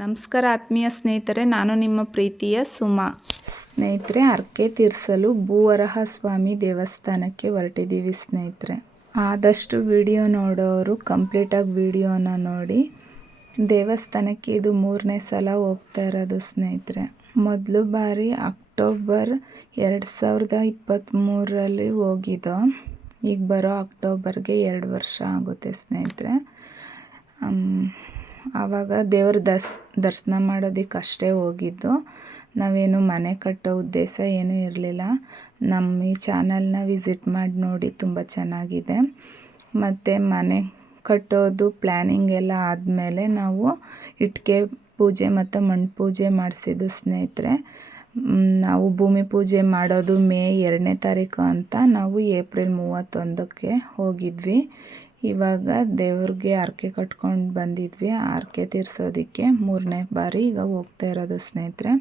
ನಮಸ್ಕಾರ ಆತ್ಮೀಯ ಸ್ನೇಹಿತರೆ, ನಾನು ನಿಮ್ಮ ಪ್ರೀತಿಯ ಸುಮಾ. ಸ್ನೇಹಿತರೆ, ಹರಕೆ ತೀರಿಸಲು ಭೂವರಹ ಸ್ವಾಮಿ ದೇವಸ್ಥಾನಕ್ಕೆ ಹೊರಟಿದ್ದೀವಿ ಸ್ನೇಹಿತರೆ. ಆದಷ್ಟು ವಿಡಿಯೋ ನೋಡೋರು ಕಂಪ್ಲೀಟಾಗಿ ವಿಡಿಯೋನ ನೋಡಿ. ದೇವಸ್ಥಾನಕ್ಕೆ ಇದು 3ನೇ ಸಲ ಹೋಗ್ತಾ ಇರೋದು ಸ್ನೇಹಿತರೆ. ಮೊದಲು ಬಾರಿ ಅಕ್ಟೋಬರ್ 2023ರಲ್ಲಿ ಹೋಗಿದ್ದೋ. ಈಗ ಬರೋ ಅಕ್ಟೋಬರ್ಗೆ 2 ವರ್ಷ ಆಗುತ್ತೆ ಸ್ನೇಹಿತರೆ. ಆವಾಗ ದೇವ್ರ ದರ್ಶನ ಮಾಡೋದಕ್ಕೆ ಅಷ್ಟೇ ಹೋಗಿದ್ದು. ನಾವೇನು ಮನೆ ಕಟ್ಟೋ ಉದ್ದೇಶ ಏನೂ ಇರಲಿಲ್ಲ. ನಮ್ಮ ಈ ಚಾನಲ್ನ ವಿಸಿಟ್ ಮಾಡಿ ನೋಡಿ, ತುಂಬ ಚೆನ್ನಾಗಿದೆ. ಮತ್ತು ಮನೆ ಕಟ್ಟೋದು ಪ್ಲ್ಯಾನಿಂಗ್ ಎಲ್ಲ ಆದಮೇಲೆ ನಾವು ಇಟ್ಟಿಗೆ ಪೂಜೆ ಮತ್ತು ಮಣ್ಣು ಪೂಜೆ ಮಾಡಿಸಿದ್ದು ಸ್ನೇಹಿತರೆ. ನಾವು ಭೂಮಿ ಪೂಜೆ ಮಾಡೋದು ಮೇ 2ನೇ ತಾರೀಕು ಅಂತ ನಾವು ಏಪ್ರಿಲ್ 31ಕ್ಕೆ ಹೋಗಿದ್ವಿ. ಇವಾಗ ದೇವ್ರಿಗೆ ಹರಕೆ ಕಟ್ಕೊಂಡು ಬಂದಿದ್ವಿ. ಹರಕೆ ತೀರಿಸೋದಕ್ಕೆ 3ನೇ ಬಾರಿ ಈಗ ಹೋಗ್ತಾ ಇರೋದು ಸ್ನೇಹಿತರೆ.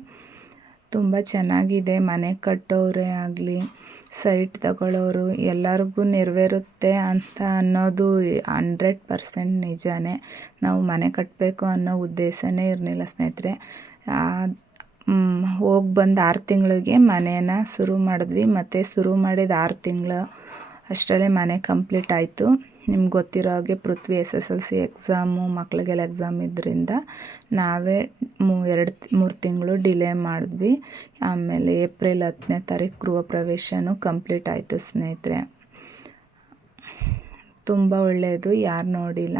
ತುಂಬ ಚೆನ್ನಾಗಿದೆ. ಮನೆ ಕಟ್ಟೋರೇ ಆಗಲಿ, ಸೈಟ್ ತಗೊಳ್ಳೋರು ಎಲ್ಲರಿಗೂ ನೆರವೇರುತ್ತೆ ಅಂತ ಅನ್ನೋದು 100% ನಿಜಾನೇ. ನಾವು ಮನೆ ಕಟ್ಟಬೇಕು ಅನ್ನೋ ಉದ್ದೇಶನೇ ಇರಲಿಲ್ಲ ಸ್ನೇಹಿತರೆ. ಹೋಗಿ ಬಂದು 6 ತಿಂಗಳಿಗೆ ಮನೇನ ಶುರು ಮಾಡಿದ್ವಿ. ಮತ್ತು ಶುರು ಮಾಡಿದ 6 ತಿಂಗಳು ಅಷ್ಟರಲ್ಲೇ ಮನೆ ಕಂಪ್ಲೀಟ್ ಆಯಿತು. ನಿಮ್ಗೆ ಗೊತ್ತಿರೋ ಹಾಗೆ ಪೃಥ್ವಿ SSLC ಎಕ್ಸಾಮು, ಮಕ್ಕಳಿಗೆಲ್ಲ ಎಕ್ಸಾಮ್ ಇದ್ದರಿಂದ ನಾವೇ 2-3 ತಿಂಗಳು ಡಿಲೇ ಮಾಡಿದ್ವಿ. ಆಮೇಲೆ ಏಪ್ರಿಲ್ 10ನೇ ತಾರೀಕು ಗೃಹ ಪ್ರವೇಶನೂ ಕಂಪ್ಲೀಟ್ ಆಯಿತು ಸ್ನೇಹಿತರೆ. ತುಂಬ ಒಳ್ಳೆಯದು. ಯಾರು ನೋಡಿಲ್ಲ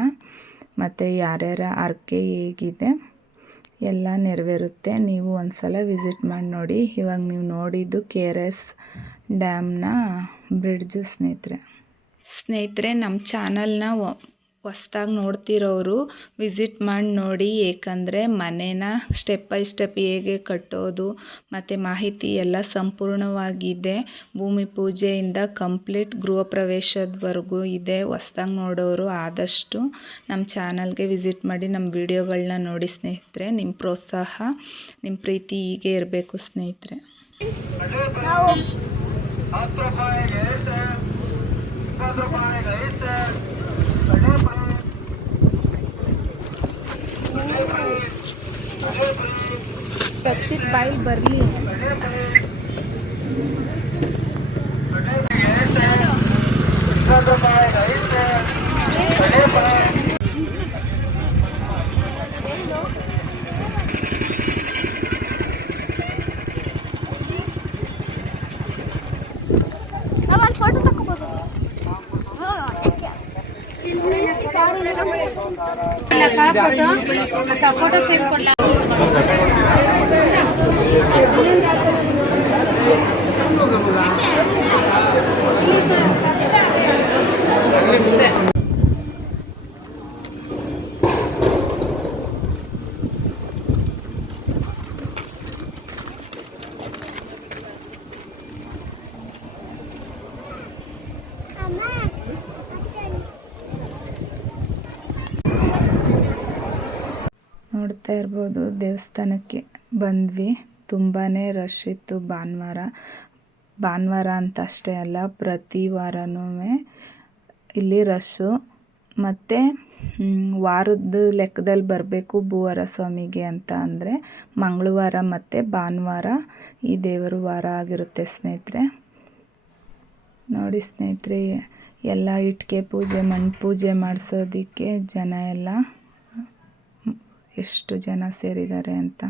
ಮತ್ತು ಯಾರ್ಯಾರ ಹರಕೆ ಹೇಗಿದೆ ಎಲ್ಲ ನೆರವೇರುತ್ತೆ. ನೀವು ಒಂದು ಸಲ ವಿಸಿಟ್ ಮಾಡಿ ನೋಡಿ. ಇವಾಗ ನೀವು ನೋಡಿದ್ದು KRS ಡ್ಯಾಮ್ನ ಬ್ರಿಡ್ಜು ಸ್ನೇಹಿತರೆ. ನಮ್ಮ ಚಾನಲ್ನ ಹೊಸ್ದಾಗಿ ನೋಡ್ತಿರೋರು ವಿಸಿಟ್ ಮಾಡಿ ನೋಡಿ. ಏಕೆಂದರೆ ಮನೇನ ಸ್ಟೆಪ್ ಬೈ ಸ್ಟೆಪ್ ಹೇಗೆ ಕಟ್ಟೋದು ಮತ್ತು ಮಾಹಿತಿ ಎಲ್ಲ ಸಂಪೂರ್ಣವಾಗಿದೆ. ಭೂಮಿ ಪೂಜೆಯಿಂದ ಕಂಪ್ಲೀಟ್ ಗೃಹ ಪ್ರವೇಶದವರೆಗೂ ಇದೆ. ಹೊಸ್ದಾಗಿ ನೋಡೋರು ಆದಷ್ಟು ನಮ್ಮ ಚಾನಲ್ಗೆ ವಿಸಿಟ್ ಮಾಡಿ ನಮ್ಮ ವಿಡಿಯೋಗಳನ್ನ ನೋಡಿ ಸ್ನೇಹಿತರೆ. ನಿಮ್ಮ ಪ್ರೋತ್ಸಾಹ, ನಿಮ್ಮ ಪ್ರೀತಿ ಹೀಗೆ ಇರಬೇಕು ಸ್ನೇಹಿತರೆ. ರಕ್ಷಿತ್ ಬಾಯಿಲ್ ಬರಲಿ. ಫೋಟೋ ಫ್ರೇಮ್ ಕೊಡ್ಲ. ನೋಡ್ತಾ ಇರ್ಬೋದು, ದೇವಸ್ಥಾನಕ್ಕೆ ಬಂದ್ವಿ. ತುಂಬಾ ರಶ್ ಇತ್ತು. ಭಾನುವಾರ ಅಂತ ಅಷ್ಟೇ ಅಲ್ಲ, ಪ್ರತಿ ವಾರನೂ ಇಲ್ಲಿ ರಶ್ಶು. ಮತ್ತು ವಾರದ ಲೆಕ್ಕದಲ್ಲಿ ಬರಬೇಕು ಭೂವರ ಸ್ವಾಮಿಗೆ ಅಂತ ಅಂದರೆ ಮಂಗಳವಾರ ಮತ್ತು ಭಾನುವಾರ ಈ ದೇವರು ವಾರ ಆಗಿರುತ್ತೆ ಸ್ನೇಹಿತರೆ. ನೋಡಿ ಸ್ನೇಹಿತರೆ, ಎಲ್ಲ ಇಟ್ಟಿಗೆ ಪೂಜೆ, ಮಣ್ಣು ಪೂಜೆ ಮಾಡಿಸೋದಕ್ಕೆ ಜನ ಎಲ್ಲ ಎಷ್ಟು ಜನ ಸೇರಿದ್ದಾರೆ ಅಂತ.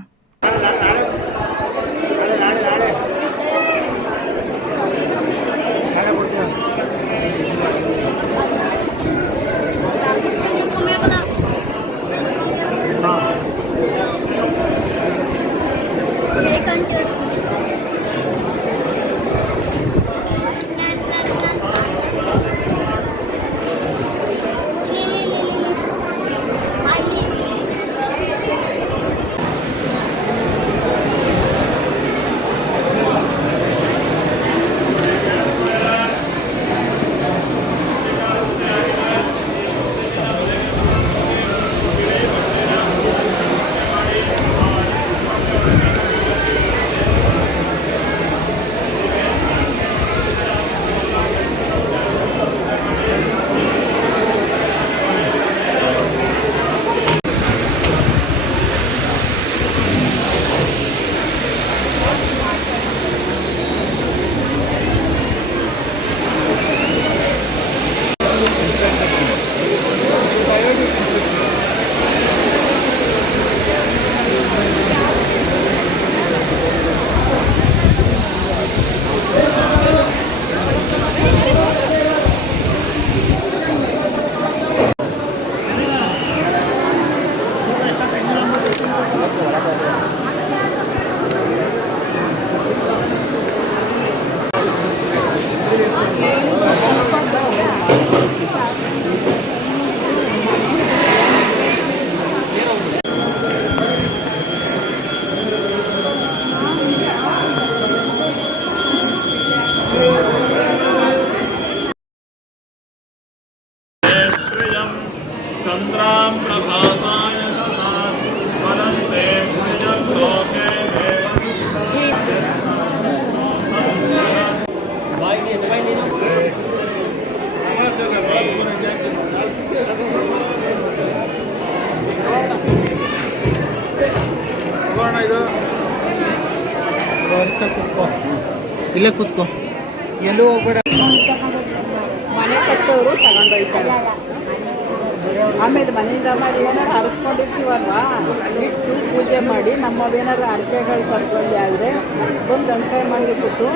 चन्द्रां प्रभासाय तथा वदन्ते भुजं लोके ಕೂತ್ಕೋ ಇಲ್ಲೇ ಕೂತ್ಕೋ ಎಲ್ಲೂ ಹೋಗ್ಬೇಡ. ಮನೆ ಕಟ್ಟೋರು ತಗೊಂಡೋಯ್ತಾರೆ. ಆಮೇಲೆ ಮನೆಯಿಂದ ಮಾಡಿ ಏನಾರು ಹರಿಸ್ಕೊಂಡಿರ್ತೀವಲ್ವಾ, ಇಟ್ಟು ಪೂಜೆ ಮಾಡಿ ನಮ್ಮವೇನಾದ್ರು ಅರ್ಕೆಗಳು ಕರ್ಕೊಂಡು ಆದರೆ ಒಂದು ಗಂಟೆ ಮಾಡಿಬಿಟ್ಟು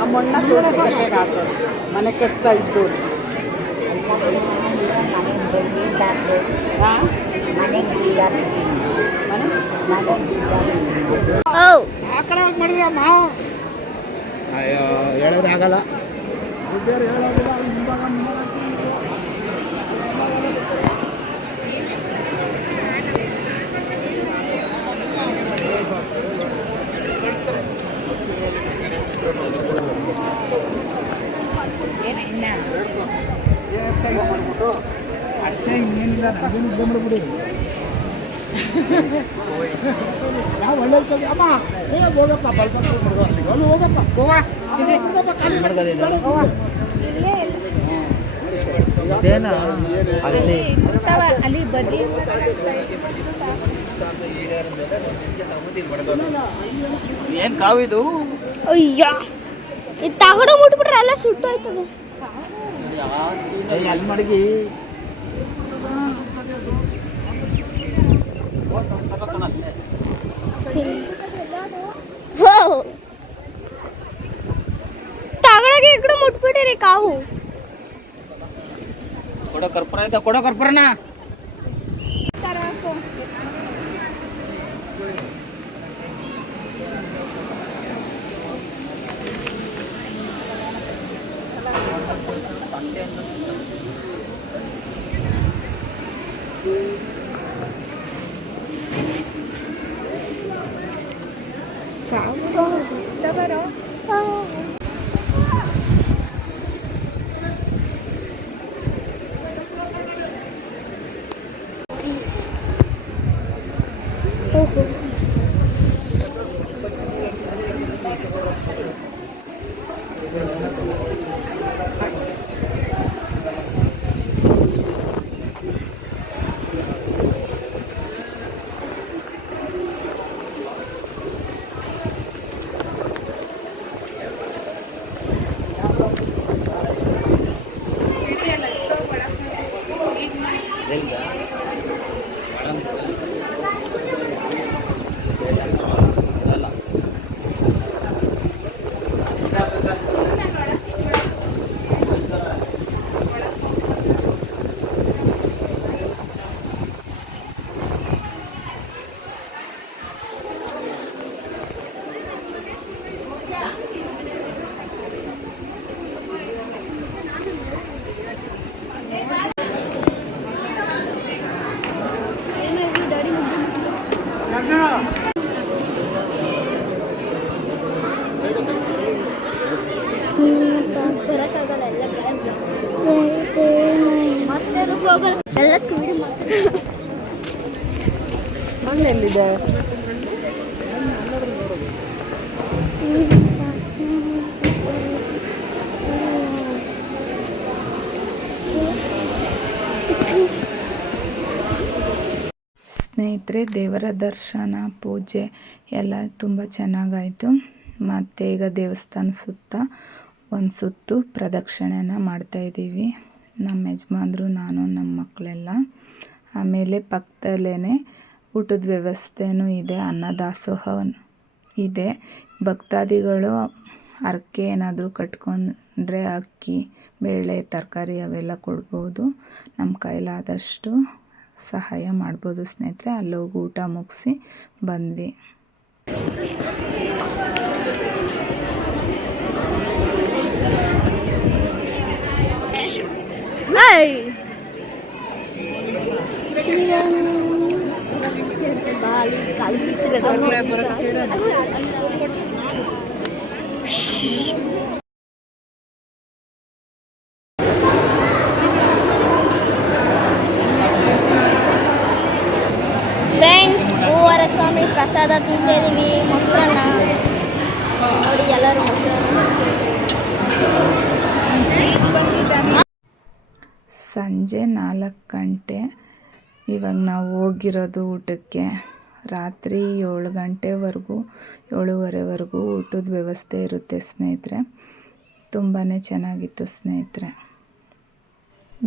ಆ ಮಣ್ಣ ತುಳಸಿ ಕಟ್ಟೆಗೆ ಹಾಕೋದು ಮನೆ ಕಟ್ತಾ ಇದ್ದೋರು. ಹಾಂ ಆ ಕಡೆ ಹೋಗಿ ಮಾಡಿರಿ ಅಮ್ಮ. ಅಯ್ಯೋ ಹೇಳಿದ್ರೆ ಆಗಲ್ಲ. ಅಷ್ಟೇ ಇನ್ನೇನಿಲ್ಲ, ನನಗೇನು ಬಂದ್ಬಿಡಿ. ಯಾವ ಒಳ್ಳೆ ಅಮ್ಮ ಹೋಗಪ್ಪ ಬಲ್ಪ ಅಲ್ಲಿ ಹೋಗಪ್ಪ ಗೋವಾ ಅಲ್ಲಿ ಬದಿ ಏನ್ ಕಾವಿದು? ಅಯ್ಯ ಇದು ತಗಡ ಮುಟ್ಬಿಟ್ರೆ ಎಲ್ಲ ಸುಟ್ಟೋಯ್ತದೆ. ಅಲ್ಲಿ ಮಡಗಿ ತಗಡಗೆ ಇಕ್ಕಡೆ ಮುಟ್ಬಿಟ್ಟಿರಿ ಕಾವು. ಕೊಡೋ ಕರ್ಪೂರ ಆಯ್ತಾ? ಕೊಡೋ ಕರ್ಪೂರನ ಬರಕ್ಕಾಗಲ್ಲ, ಮತ್ತೆ ಹೋಗಲ್ಲ, ಎಲ್ಲ ಕೂಡಿ ಮಾಡ್ತಾರೆ. ಎಲ್ಲಿದೆ? ಸ್ನೇಹಿತರೆ, ದೇವರ ದರ್ಶನ ಪೂಜೆ ಎಲ್ಲ ತುಂಬ ಚೆನ್ನಾಗಾಯಿತು. ಮತ್ತು ಈಗ ದೇವಸ್ಥಾನ ಸುತ್ತ ಒಂದು ಸುತ್ತು ಪ್ರದಕ್ಷಿಣೆನ ಮಾಡ್ತಾಯಿದ್ದೀವಿ, ನಮ್ಮ ಯಜಮಾನ್ರು, ನಾನು, ನಮ್ಮ ಮಕ್ಕಳೆಲ್ಲ. ಆಮೇಲೆ ಪಕ್ಕದಲ್ಲೇ ಊಟದ ವ್ಯವಸ್ಥೆನೂ ಇದೆ, ಅನ್ನದಾಸೋಹ ಇದೆ. ಭಕ್ತಾದಿಗಳು ಹರಕೆ ಏನಾದರೂ ಕಟ್ಕೊಂಡ್ರೆ ಅಕ್ಕಿ, ಬೇಳೆ, ತರಕಾರಿ ಅವೆಲ್ಲ ಕೊಡ್ಬೋದು. ನಮ್ಮ ಕೈಲಾದಷ್ಟು ಸಹಾಯ ಮಾಡ್ಬೋದು ಸ್ನೇಹಿತರೆ. ಅಲ್ಲೋಗಿ ಊಟ ಮುಗಿಸಿ ಬಂದ್ವಿ. ಪ್ರಸಾದ ತಿಂತಿದ್ದೀವಿ, ಮೊಸರನ್ನ ನೋಡಿ ಎಲ್ಲರೂ ಮೊಸರನ್ನ. ಸಂಜೆ 4 ಗಂಟೆ. ಇವಾಗ ನಾವು ಹೋಗಿರೋದು ಊಟಕ್ಕೆ. ರಾತ್ರಿ 7 ಗಂಟೆವರೆಗೂ 7:30ವರೆಗೂ ಊಟದ ವ್ಯವಸ್ಥೆ ಇರುತ್ತೆ ಸ್ನೇಹಿತರೆ. ತುಂಬಾ ಚೆನ್ನಾಗಿತ್ತು ಸ್ನೇಹಿತರೆ.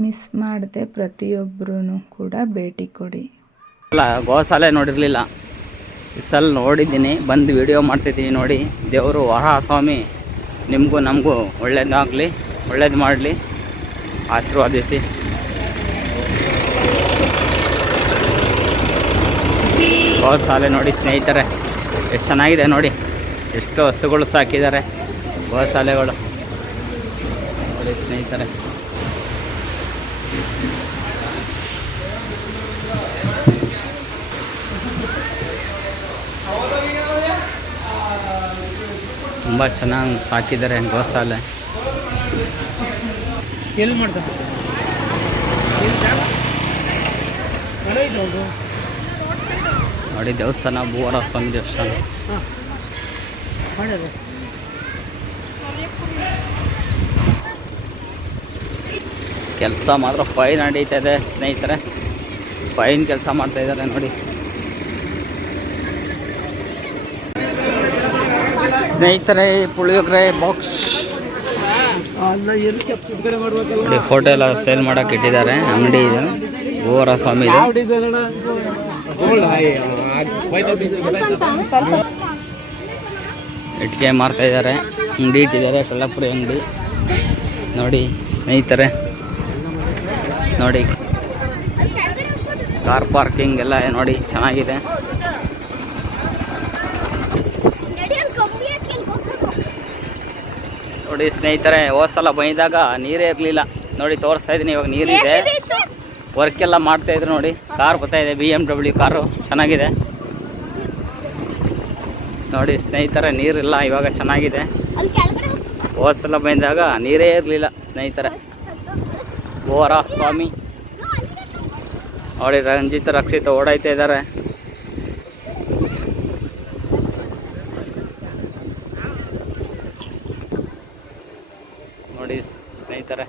ಮಿಸ್ ಮಾಡದೆ ಪ್ರತಿಯೊಬ್ಬರೂ ಕೂಡ ಭೇಟಿ ಕೊಡಿ. ಅಲ್ಲ, ಗೋಶಾಲೆ ನೋಡಿರಲಿಲ್ಲ, ಈ ಸಲ ನೋಡಿದ್ದೀನಿ, ಬಂದು ವಿಡಿಯೋ ಮಾಡ್ತಿದ್ದೀನಿ. ನೋಡಿ, ದೇವರು ವರಾಹ ಸ್ವಾಮಿ ನಿಮಗೂ ನಮಗೂ ಒಳ್ಳೇದಾಗಲಿ, ಒಳ್ಳೇದು ಮಾಡಲಿ, ಆಶೀರ್ವಾದಿಸಿ. ಗೋಶಾಲೆ ನೋಡಿ ಸ್ನೇಹಿತರೆ, ಎಷ್ಟು ಚೆನ್ನಾಗಿದೆ ನೋಡಿ. ಎಷ್ಟು ಹಸುಗಳು ಸಾಕಿದ್ದಾರೆ ಗೋಶಾಲೆಗಳು ನೋಡಿ ಸ್ನೇಹಿತರೆ. ತುಂಬ ಚೆನ್ನಾಗಿ ಸಾಕಿದ್ದಾರೆ ಗೋಶಾಲೆ. ಎಲ್ಲಿ ಮಾಡ್ತಾರೆ ನೋಡಿ ದೇವಸ್ಥಾನ, ಭೂವರಾಹ ಸ್ವಾಮಿ ದೇವಸ್ಥಾನ. ಕೆಲಸ ಮಾತ್ರ ಫೈನ್ ನಡೀತಾ ಇದೆ ಸ್ನೇಹಿತರೆ. ಫೈನ್ ಕೆಲಸ ಮಾಡ್ತಾ ಇದ್ದಾರೆ ನೋಡಿ ಸ್ನೇಹಿತರೆ. ಪುಳಿಯೋಗರೆ ಬಾಕ್ಸ್ ನೋಡಿ, ಫೋಟೋ ಎಲ್ಲ ಸೇಲ್ ಮಾಡೋಕೆ ಇಟ್ಟಿದ್ದಾರೆ. ಅಂಗಡಿ ಇದು, ಭೂವರಾಹ ಸ್ವಾಮಿ ಇದು. ಇಟ್ಟಿಗೆ ಮಾರ್ತಾ ಇದ್ದಾರೆ, ಅಂಗಡಿ ಇಟ್ಟಿದ್ದಾರೆ, ಕಳ್ಳಪುರಿ ಅಂಗಡಿ ನೋಡಿ ಸ್ನೇಹಿತರೆ. ನೋಡಿ ಕಾರ್ ಪಾರ್ಕಿಂಗ್ ಎಲ್ಲ ನೋಡಿ ಚೆನ್ನಾಗಿದೆ. ನೋಡಿ ಸ್ನೇಹಿತರೆ, ಹೋದ ಸಲ ಬಂದಾಗ ನೀರೇ ಇರಲಿಲ್ಲ ನೋಡಿ, ತೋರಿಸ್ತಾ ಇದ್ದೀನಿ. ಇವಾಗ ನೀರಿದೆ, ವರ್ಕ್ ಎಲ್ಲ ಮಾಡ್ತಾಯಿದ್ರು ನೋಡಿ. ಕಾರ್ ಬರ್ತಾ ಇದೆ, BMW ಕಾರು ಚೆನ್ನಾಗಿದೆ ನೋಡಿ ಸ್ನೇಹಿತರೆ. ನೀರಿಲ್ಲ, ಇವಾಗ ಚೆನ್ನಾಗಿದೆ. ಹೋದ ಸಲ ಬಂದಾಗ ನೀರೇ ಇರಲಿಲ್ಲ ಸ್ನೇಹಿತರೆ. ಭೂವರಾಹ ಸ್ವಾಮಿ ನೋಡಿ, ರಂಜಿತ್ ರಕ್ಷಿತ ಓಡಾಯ್ತಾ ಇದ್ದಾರೆ. ನೋಡಿ ಸ್ನೇಹಿತರೆ,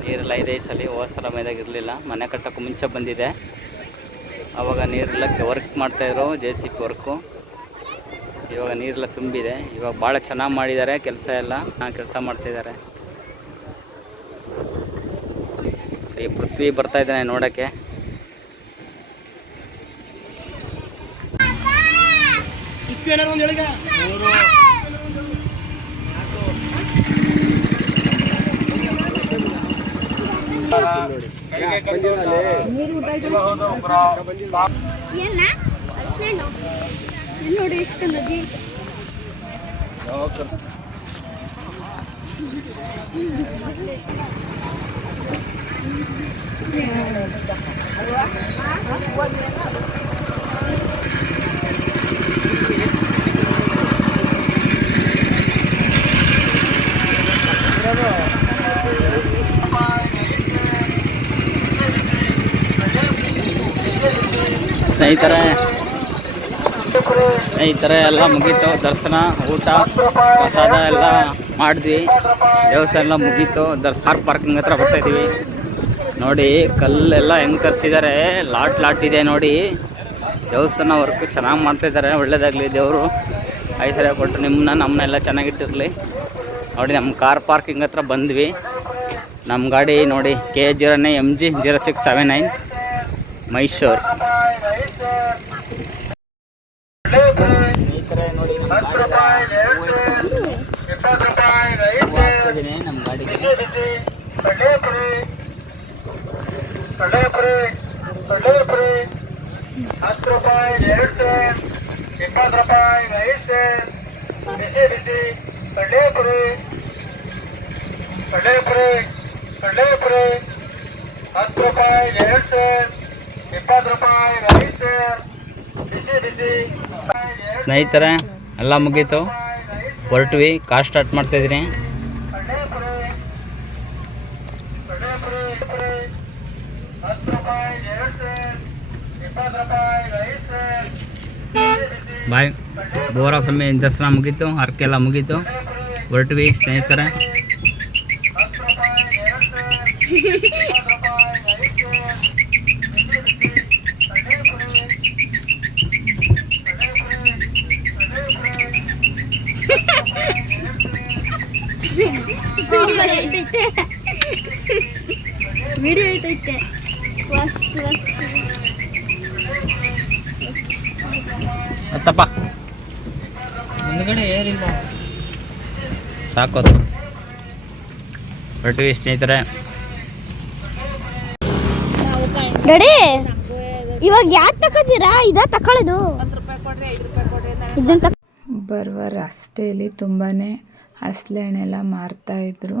ನೀರೆಲ್ಲ ಇದೆ ಈ ಸಲ. ಹೋದ ಸಲ ಮೈದಾಗ ಇರಲಿಲ್ಲ, ಮನೆ ಕಟ್ಟೋಕ್ಕೂ ಮುಂಚೆ ಬಂದಿದೆ. ಆವಾಗ ನೀರೆಲ್ಲ ವರ್ಕ್ ಮಾಡ್ತಾಯಿದ್ರು, JCB ವರ್ಕು. ಇವಾಗ ನೀರೆಲ್ಲ ತುಂಬಿದೆ. ಇವಾಗ ಭಾಳ ಚೆನ್ನಾಗಿ ಮಾಡಿದ್ದಾರೆ ಕೆಲಸ ಎಲ್ಲ, ಕೆಲಸ ಮಾಡ್ತಾಯಿದ್ದಾರೆ. ಈ ಪೃಥ್ವಿ ಬರ್ತಾ ಇದ್ದಾನೆ ನೋಡೋಕ್ಕೆ. ನೋಡಿ ಎಷ್ಟು ನದಿ. ಸ್ನೇಹಿತರೆ ಎಲ್ಲ ಮುಗೀತು. ದರ್ಶನ, ಊಟ, ಪ್ರಸಾದ ಎಲ್ಲ ಮಾಡಿದ್ವಿ. ದೇವಸ್ಥಾನ ಎಲ್ಲ ಮುಗೀತು. ಕಾರ್ ಪಾರ್ಕಿಂಗ್ ಹತ್ರ ಬರ್ತಾಯಿದ್ದೀವಿ ನೋಡಿ. ಕಲ್ಲೆಲ್ಲ ಹೆಂಗೆ ತರಿಸಿದ್ದಾರೆ, ಲಾಟ್ ಇದೆ ನೋಡಿ. ದೇವಸ್ಥಾನ ವರ್ಕ್ ಚೆನ್ನಾಗಿ ಮಾಡ್ತಾಯಿದ್ದಾರೆ. ಒಳ್ಳೇದಾಗಲಿ, ದೇವರು ಐಶ್ವರ್ಯ ಕೊಟ್ಟು ನಮ್ಮನ್ನೆಲ್ಲ ಚೆನ್ನಾಗಿಟ್ಟಿರಲಿ ನೋಡಿ. ನಮ್ಮ ಕಾರ್ ಪಾರ್ಕಿಂಗ್ ಹತ್ರ ಬಂದ್ವಿ. ನಮ್ಮ ಗಾಡಿ ನೋಡಿ KA09 MG 0679 ಮೈಸೂರು. ಸ್ನೇಹಿತರೆ ನೋಡಿ, ನಮ್ಮ ಗಾಡಿಗೆ ಸ್ನೇಹಿತರೆ ಎಲ್ಲ ಮುಗೀತು, ಹೊರಟ್ವಿ. ಕಾರ್ ಸ್ಟಾರ್ಟ್ ಮಾಡ್ತಾಯಿದ್ದೀನಿ. ಬಾಯ್. ಬೋರ ಸ್ವಾಮಿ ದರ್ಶನ ಮುಗೀತು, ಹರಕೆಲ್ಲ ಮುಗೀತು, ಹೊರಟ್ವಿ ಸ್ನೇಹಿತರೆ. ವಿಡಿಯೋ ಐತೈತೆ. ಮತ್ತಪ್ಪ ಮುಂದ್ಗಡೆ ಏರಿಲ್ಲ, ಸಾಕೋದು. ಹೊರಟಿವಿ ಸ್ನೇಹಿತರೆ. ಡ್ಯಾಡಿ ಇವಾಗ ಯಾಕೆ ತಗೋತೀರಾ? ಇದ ತಕೊಳ್ಳೋದು ಇದನ್ನ ಬರುವ ರಸ್ತೆಯಲ್ಲಿ ತುಂಬಾ ಹಳಸಲೆಹಣ್ಣೆಲ್ಲ ಮಾರ್ತಾಯಿದ್ರು.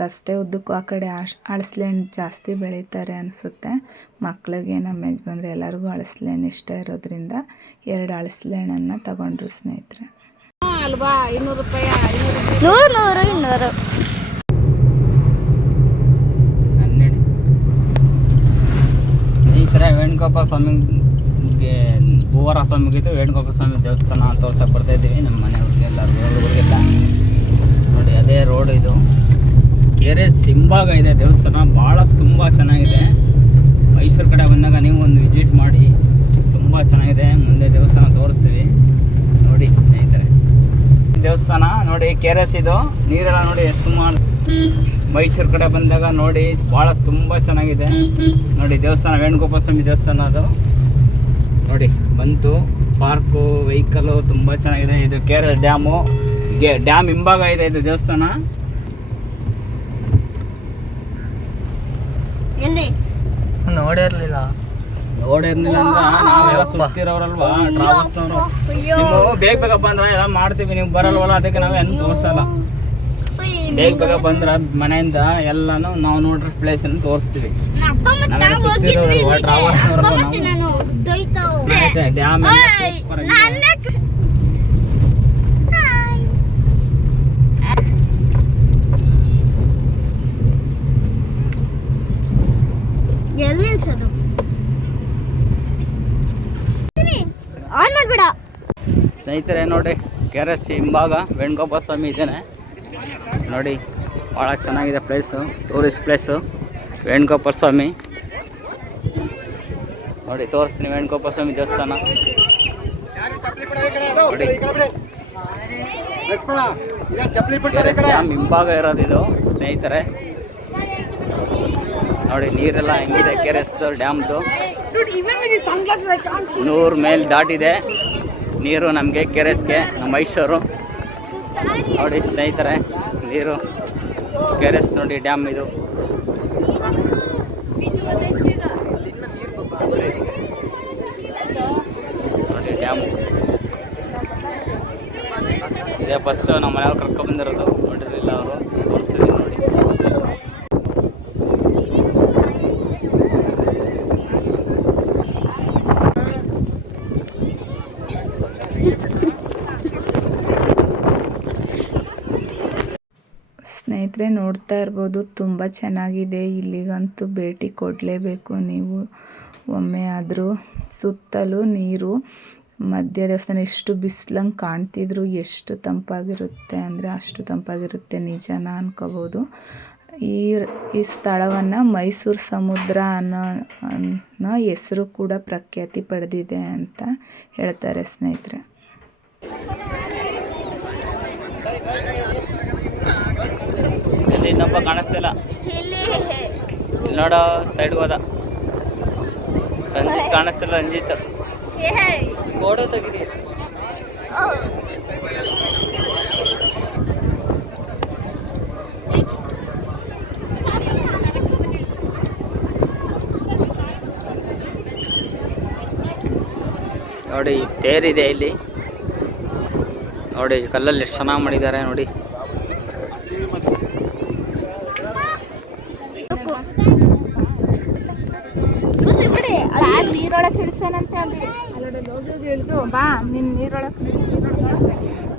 ರಸ್ತೆ ಉದ್ದಕ್ಕೂ ಆ ಕಡೆ ಹಳಸಲೆಹಣ್ಣು ಜಾಸ್ತಿ ಬೆಳೀತಾರೆ ಅನಿಸುತ್ತೆ. ಮಕ್ಳಿಗೆ ನಮ್ಮ ಯಜಮಾನ್ರು ಎಲ್ಲರಿಗೂ ಹಳಸಲೆಹಣ್ಣು ಇಷ್ಟ ಇರೋದ್ರಿಂದ 2 ಹಳಸಲೆಹಣ್ಣನ್ನು ತಗೊಂಡ್ರು ಸ್ನೇಹಿತರೆ. ಅಲ್ವಾ 200 ರೂಪಾಯಿ 100 ಸ್ನೇಹಿತರೆ, ವೇಣುಗೋಪಾಲ ಸ್ವಾಮಿಗೆ ಭೂವರ ಸ್ವಾಮಿಗಿತ್ತು. ವೇಣುಗೋಪಾಲ ಸ್ವಾಮಿ ದೇವಸ್ಥಾನ ತೋರ್ಸಕ್ಕೆ ಬರ್ತಾಯಿದ್ದೀವಿ ನಮ್ಮ ಮನೆಯವ್ರಿಗೆ ಎಲ್ಲರಿಗೆಲ್ಲ. ನೋಡಿ ಅದೇ ರೋಡ್ ಇದು. ಕೆರೆ ಹಿಂಭಾಗ ಇದೆ ದೇವಸ್ಥಾನ, ಭಾಳ ತುಂಬ ಚೆನ್ನಾಗಿದೆ. ಮೈಸೂರು ಕಡೆ ಬಂದಾಗ ನೀವು ಒಂದು ವಿಸಿಟ್ ಮಾಡಿ, ತುಂಬ ಚೆನ್ನಾಗಿದೆ. ಮುಂದೆ ದೇವಸ್ಥಾನ ತೋರಿಸ್ತೀವಿ ನೋಡಿ ಸ್ನೇಹಿತರೆ. ದೇವಸ್ಥಾನ ನೋಡಿ, KRS ಇದು. ನೀರೆಲ್ಲ ನೋಡಿ ಎಷ್ಟು ಸುಮಾರು. ಮೈಸೂರು ಕಡೆ ಬಂದಾಗ ನೋಡಿ ಭಾಳ ತುಂಬ ಚೆನ್ನಾಗಿದೆ. ನೋಡಿ ದೇವಸ್ಥಾನ, ವೇಣುಗೋಪಾಲ ಸ್ವಾಮಿ ದೇವಸ್ಥಾನ ಅದು ನೋಡಿ ಬಂತು. ಪಾರ್ಕು, ವೆಹಿಕಲ್ಲು ತುಂಬ ಚೆನ್ನಾಗಿದೆ. ಇದು KRS ಡ್ಯಾಮು, ಡ್ಯಾಮ್ ಹಿಂಭಾಗ ಇದೆ ಇದು ದೇವಸ್ಥಾನ. ನೋಡಿರ್ಲಿಲ್ಲ ಅಂದ್ರೆ ನಾವೆಲ್ಲ ಸುತ್ತಿರೋರಲ್ವಾ ಟ್ರಾವೆಲ್ಸ್ನವರು. ನೀವು ಬೇಗ ಬಂದ್ರೆ ಎಲ್ಲ ಮಾಡ್ತೀವಿ, ನೀವು ಬರಲ್ವಲ್ಲ, ಅದಕ್ಕೆ ನಾವೇ ಏನು ತೋರಿಸಲ್ಲ. ಬೇಗ ಬಂದ್ರೆ ಮನೆಯಿಂದ ಎಲ್ಲಾನು ನಾವು ನೋಡ್ರ ಪ್ಲೇಸ್ ಅನ್ನು ತೋರಿಸ್ತೀವಿ. ನಾವೆಲ್ಲ ಸುತ್ತಿರೋರಲ್ವಾ ಟ್ರಾವೆಲ್ಸ್ನವ್ರಲ್ವಾ ನಾವು. ಡ್ಯಾಮ್ ಸೂಪರ್ ಆಗಿದೆ. ಆನ್ ಮಾಡ್ಬೇಡ ಸ್ನೇಹಿತರೆ. ನೋಡಿ KRS ಹಿಂಭಾಗ ವೇಣುಗೋಪಾಲ ಸ್ವಾಮಿ ಇದ್ದೇನೆ ನೋಡಿ. ಭಾಳ ಚೆನ್ನಾಗಿದೆ ಪ್ಲೇಸು, ಟೂರಿಸ್ಟ್ ಪ್ಲೇಸು ವೇಣುಗೋಪಾಲ ಸ್ವಾಮಿ. ನೋಡಿ ತೋರಿಸ್ತೀನಿ ವೇಣುಗೋಪಾಲ ಸ್ವಾಮಿ ದೇವಸ್ಥಾನ ನೋಡಿ. ಡ್ಯಾಮ್ ಹಿಂಭಾಗ ಇರೋದು ಇದು ಸ್ನೇಹಿತರೆ. ನೋಡಿ ನೀರೆಲ್ಲ ಹೆಂಗಿದೆ KRS ಡ್ಯಾಮ್ದು. 100 ಮೇಲೆ ದಾಟಿದೆ ನೀರು ನಮಗೆ KRSಗೆ, ನಮ್ಮ ಮೈಸೂರು. ನೋಡಿ ಸ್ನೇಹಿತರೆ ನೀರು KRS ನೋಡಿ ಡ್ಯಾಮ್ ಇದು. ನೋಡಿ ಡ್ಯಾಮು ಇದೇ ಫಸ್ಟು ನಮ್ಮ ಮನೆಯವ್ರು ಕರ್ಕೊಂಡ್ಬಂದಿರೋದು. ನೋಡಿರಲಿಲ್ಲ ಅವರು, ತೋರಿಸ್ತಿದ್ದೀವಿ ನೋಡಿ. ಸ್ನೇಹಿತರೆ ನೋಡ್ತಾ ಇರ್ಬೋದು, ತುಂಬ ಚೆನ್ನಾಗಿದೆ. ಇಲ್ಲಿಗಂತೂ ಭೇಟಿ ಕೊಡಲೇಬೇಕು ನೀವು ಒಮ್ಮೆ ಆದರೂ. ಸುತ್ತಲೂ ನೀರು, ಮಧ್ಯ ದೇವಸ್ಥಾನ. ಎಷ್ಟು ಬಿಸಿಲಂಗೆ ಕಾಣ್ತಿದ್ರು, ಎಷ್ಟು ತಂಪಾಗಿರುತ್ತೆ ಅಂದರೆ ಅಷ್ಟು ತಂಪಾಗಿರುತ್ತೆ, ನಿಜನ ಅನ್ಕೋಬೋದು. ಈ ಸ್ಥಳವನ್ನು ಮೈಸೂರು ಸಮುದ್ರ ಅನ್ನೋ ಹೆಸರು ಕೂಡ ಪ್ರಖ್ಯಾತಿ ಪಡೆದಿದೆ ಅಂತ ಹೇಳ್ತಾರೆ ಸ್ನೇಹಿತರೆ. ಇನ್ನೊಬ್ಬ ಕಾಣಿಸ್ತಿಲ್ಲ, ನೋಡೋ ಸೈಡ್ ಹೋದ. ರಂಜಿತ್ ಕಾಣಿಸ್ತಿಲ್ಲ, ರಂಜಿತ್ ಫೋಟೋ ತೆಗಿರಿ. ನೋಡಿ ತೇರಿದೆ ಇಲ್ಲಿ ನೋಡಿ, ಕಲ್ಲಲ್ಲಿ ಎಷ್ಟು ಚೆನ್ನಾಗಿ ಮಾಡಿದ್ದಾರೆ ನೋಡಿ.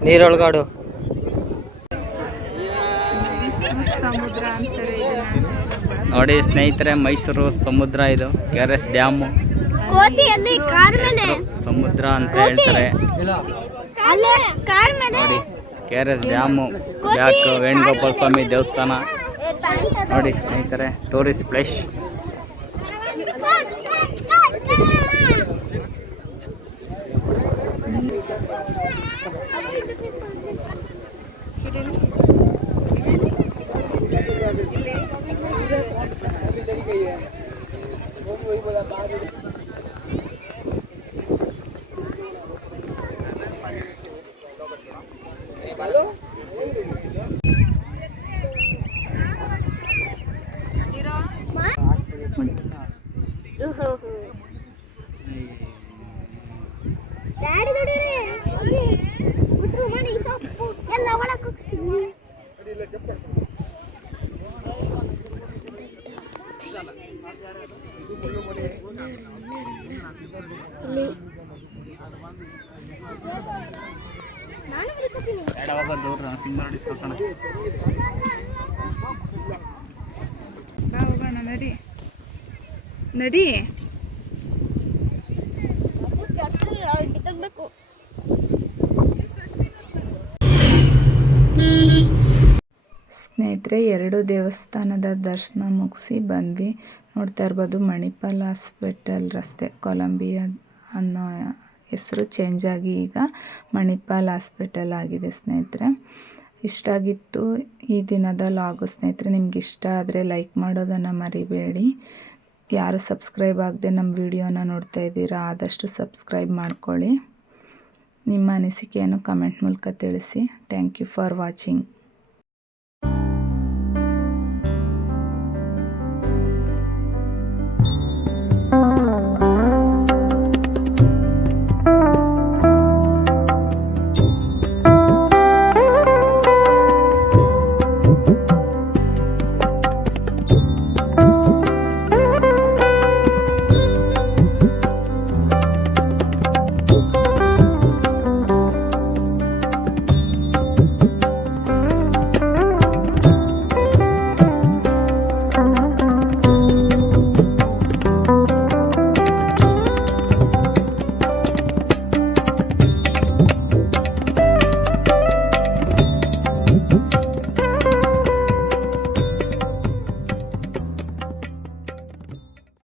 ನೀರೊಳಗಾಡು ಸಮುದ್ರ ಅಂತಾರೆ ನೋಡಿ ಸ್ನೇಹಿತರೆ. ಮೈಸೂರು ಸಮುದ್ರ ಇದು, KRS ಡ್ಯಾಮು. ಕೋತಿ ಅಲ್ಲಿ ಕಾರ್ ಮೇಲೆ ಸಮುದ್ರ ಅಂತ ಹೇಳ್ತಾರೆ. ಅಲ್ಲೇ ಕಾರ್ ಮೇಲೆ ನೋಡಿ KRS ಡ್ಯಾಮು, ಬ್ಯಾಕ್ ವೇಣುಗೋಪಾಲ ಸ್ವಾಮಿ ದೇವಸ್ಥಾನ ನೋಡಿ ಸ್ನೇಹಿತರೆ, ಟೂರಿಸ್ಟ್ ಪ್ಲೇಸ್. ಡ್ಯಾಡಿ ದುಡಿರಿ ಬಿಟ್ರು ಮನೆ ಸೊಪ್ಪು ಎಲ್ಲ ಒಳಗೆ ಹೋಗ್ತೀನಿ. ಹೋಗೋಣ ನಡಿ ನಡಿ. ಬಿತ್ತಬೇಕು. ಸ್ನೇಹಿತರೆ 2 ದೇವಸ್ಥಾನದ ದರ್ಶನ ಮುಗಿಸಿ ಬಂದ್ವಿ. ನೋಡ್ತಾ ಇರ್ಬೋದು ಮಣಿಪಾಲ್ ಹಾಸ್ಪಿಟಲ್ ರಸ್ತೆ, ಕೊಲಂಬಿಯಾ ಅನ್ನೋ ಹೆಸರು ಚೇಂಜ್ ಆಗಿ ಈಗ ಮಣಿಪಾಲ್ ಹಾಸ್ಪಿಟಲ್ ಆಗಿದೆ ಸ್ನೇಹಿತರೆ. ಇಷ್ಟ ಆಗಿತ್ತು ಈ ದಿನದ ಲಾಗು ಸ್ನೇಹಿತರೆ. ನಿಮ್ಗೆ ಇಷ್ಟ ಆದರೆ ಲೈಕ್ ಮಾಡೋದನ್ನು ಮರಿಬೇಡಿ. ಯಾರು ಸಬ್ಸ್ಕ್ರೈಬ್ ಆಗದೆ ನಮ್ಮ ವಿಡಿಯೋನ ನೋಡ್ತಾ ಇದ್ದೀರಾ ಆದಷ್ಟು ಸಬ್ಸ್ಕ್ರೈಬ್ ಮಾಡ್ಕೊಳ್ಳಿ. ನಿಮ್ಮ ಅನಿಸಿಕೆಯನ್ನು ಕಮೆಂಟ್ ಮೂಲಕ ತಿಳಿಸಿ. Thank you for watching.